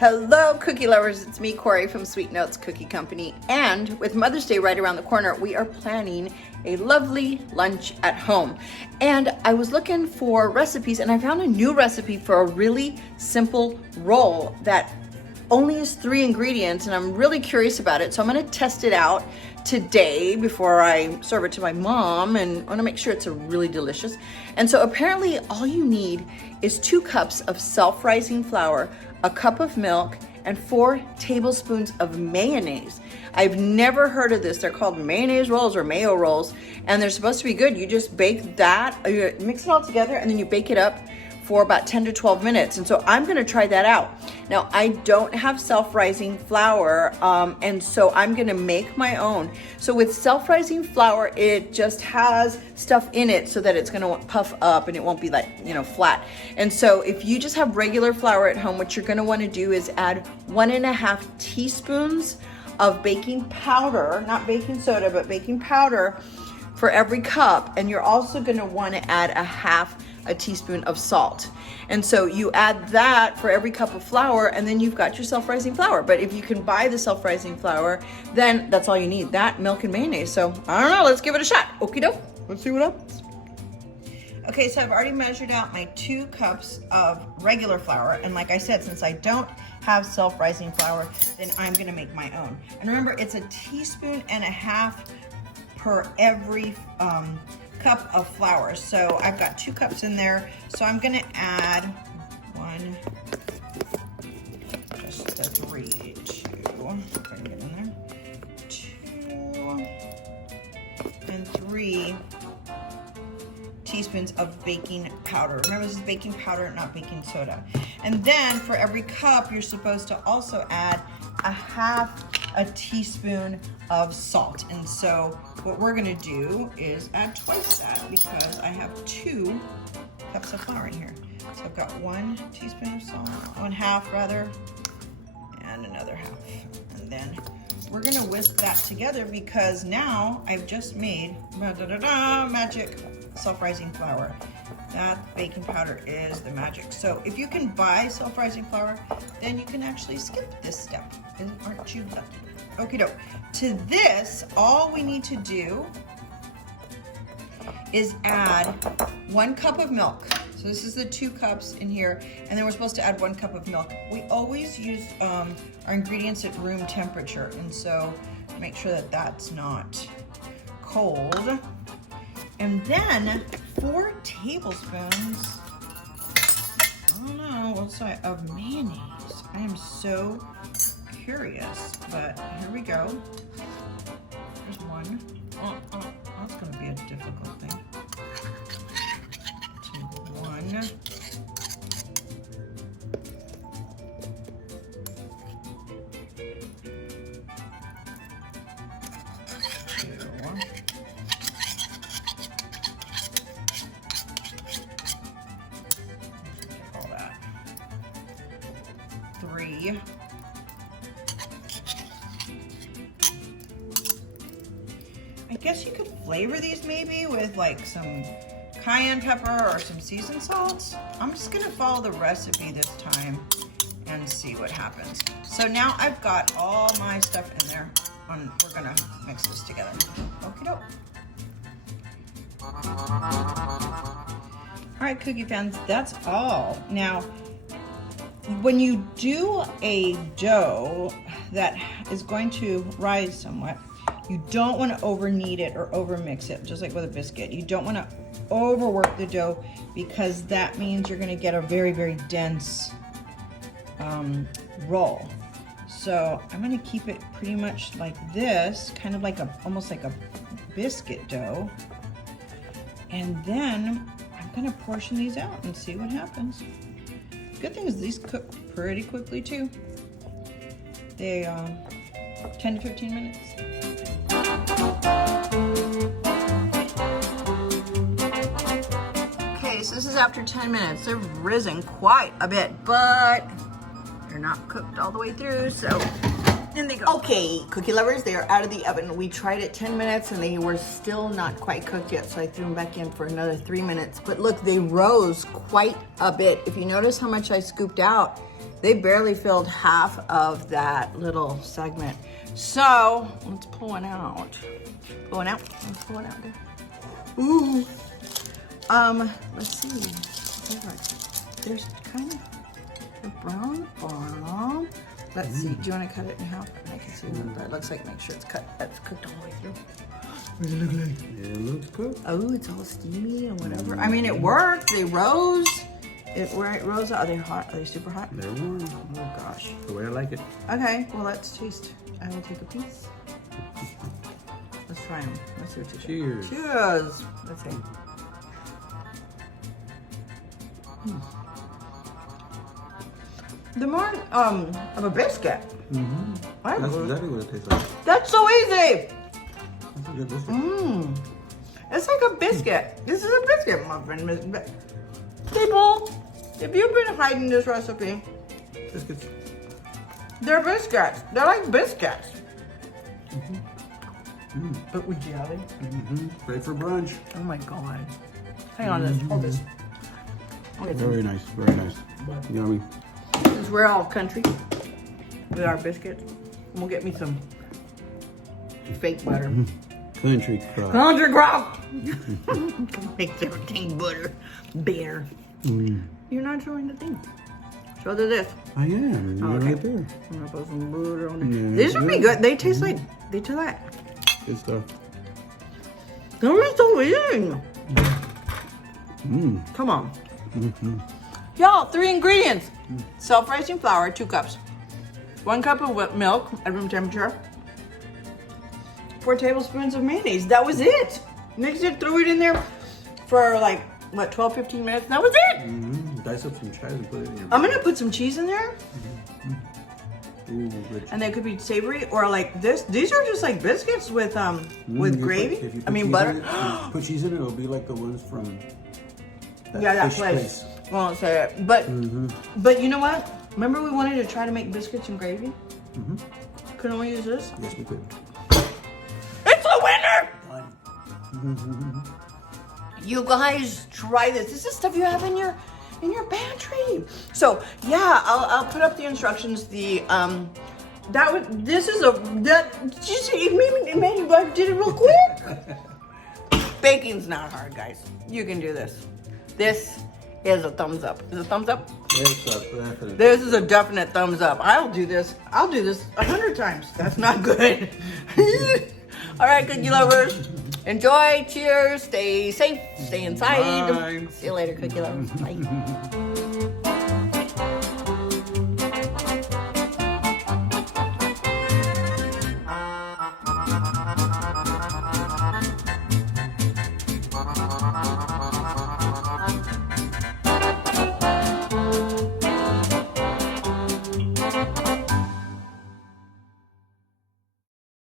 Hello, cookie lovers. It's me, Corey from Sweet Notes Cookie Company. And with Mother's Day right around the corner, we are planning a lovely lunch at home. And I was looking for recipes and I found a new recipe for a really simple roll that only is 3 ingredients, and I'm really curious about it. So I'm gonna test it out today before I serve it to my mom, and I wanna make sure it's really delicious. And so apparently all you need is 2 cups of self-rising flour, a cup of milk, and 4 tablespoons of mayonnaise. I've never heard of this. They're called mayonnaise rolls or mayo rolls, and they're supposed to be good. You just bake that, you mix it all together, and then you bake it up for about 10 to 12 minutes. And so I'm gonna try that out. Now, I don't have self-rising flour, and so I'm gonna make my own. So with self-rising flour, it just has stuff in it so that it's gonna puff up and it won't be like, flat. And so if you just have regular flour at home, what you're gonna wanna do is add 1.5 teaspoons of baking powder, not baking soda, but baking powder for every cup. And you're also gonna wanna add a teaspoon of salt. And so you add that for every cup of flour, and then you've got your self-rising flour. But if you can buy the self-rising flour, then that's all you need, that, milk, and mayonnaise. So I don't know, let's give it a shot. Okie doke, let's see what happens. Okay, so I've already measured out my 2 cups of regular flour. And like I said, since I don't have self-rising flour, then I'm gonna make my own. And remember, it's 1.5 teaspoons per every cup of flour. So I've got 2 cups in there. So I'm gonna add 1, just the 3, 2, get in there, 2 and 3 teaspoons of baking powder. Remember, this is baking powder, not baking soda. And then for every cup, you're supposed to also add 1/2 teaspoon of salt. And so what we're gonna do is add twice that, because I have 2 cups of flour in here. So I've got 1 teaspoon of salt, 1/2 rather, and another 1/2. And then we're gonna whisk that together, because now I've just made magic self-rising flour. That baking powder is the magic. So if you can buy self-rising flour, then you can actually skip this step. Aren't you lucky? Okie doke. To this, all we need to do is add 1 cup of milk. So this is the 2 cups in here, and then we're supposed to add 1 cup of milk. We always use our ingredients at room temperature, and so make sure that that's not cold. And then 4 tablespoons, I don't know, what size, of mayonnaise. I am so curious, but here we go. There's 1. Oh, that's gonna be a difficult thing. 1. All that. 3. I guess you could flavor these maybe with like some cayenne pepper or some seasoned salt. I'm just gonna follow the recipe this time and see what happens. So now I've got all my stuff in there, and we're gonna mix this together. Okie doke. All right, cookie fans, that's all. Now, when you do a dough that is going to rise somewhat, you don't want to over knead it or over mix it, just like with a biscuit. You don't want to overwork the dough, because that means you're going to get a very, very dense roll. So I'm going to keep it pretty much like this, kind of like almost like a biscuit dough. And then I'm going to portion these out and see what happens. Good thing is these cook pretty quickly too. They 10 to 15 minutes. Okay, so this is after 10 minutes. They've risen quite a bit, but they're not cooked all the way through, so In they go. Okay, cookie lovers, they are out of the oven. We tried it 10 minutes and they were still not quite cooked yet, so I threw them back in for another 3 minutes. But look, they rose quite a bit. If you notice how much I scooped out, they barely filled half of that little segment. So let's pull one out. Pull one out. Let's pull one out there. Ooh. Let's see. There's kind of a brown bottom. Let's see. Do you want to cut it in half? I can see what that looks like. Make sure it's cut. That's cooked all the way through. What does it look like? Yeah, it looks good. Oh, it's all steamy and whatever. I mean, it worked. They rose. Where it rose, are they hot? Are they super hot? They're warm. Oh gosh. The way I like it. Okay, well let's taste. I will take a piece. Let's try them. Let's see what you think. Cheers. Cheers. Let's see. They're more of a biscuit. Mm-hmm. That's exactly what it tastes like. That's so easy. That's a good biscuit. It's like a biscuit. This is a biscuit muffin. People, if you've been hiding this recipe, Biscuits. they're biscuits. They're like biscuits. But with jelly. Great for brunch. Oh my god. Hang on, this. Hold this. Very nice. Very nice. Yummy. Since we're all country with our biscuits, we'll get me some fake butter. Country crop. Country crop! Makes everything butter. Beer. You're not showing the thing. Show the this. I am. You're Okay. right there. I'm gonna put some butter on it. Yeah, These would be good. They taste like, they taste like. Good stuff. Don't be so easy. Come on. Y'all, 3 ingredients. Self-rising flour, 2 cups. 1 cup of milk at room temperature. 4 tablespoons of mayonnaise. That was it. Mixed it, threw it in there for like, what, 12, 15 minutes? That was it. Dice up some chives and put it in your I'm gonna put some cheese in there. Ooh, rich. And they could be savory or like this. These are just like biscuits with gravy. If you I mean cheese butter. in it, if you put cheese in it, it'll be like the ones from That fish place. Won't say it. But you know what? Remember we wanted to try to make biscuits and gravy? Couldn't we use this? Yes, we could. It's a winner! You guys try this. This is stuff you have in your pantry. So yeah, I'll put up the instructions. Did it real quick. Baking's not hard, guys. You can do this. This is a thumbs up. Is it a thumbs up? It's a definite. This is a definite thumbs up. I'll do this 100 times. That's not good. All right, cookie lovers. Enjoy. Cheers. Stay safe. Stay inside. Bye. See you later, cookie lovers. Bye.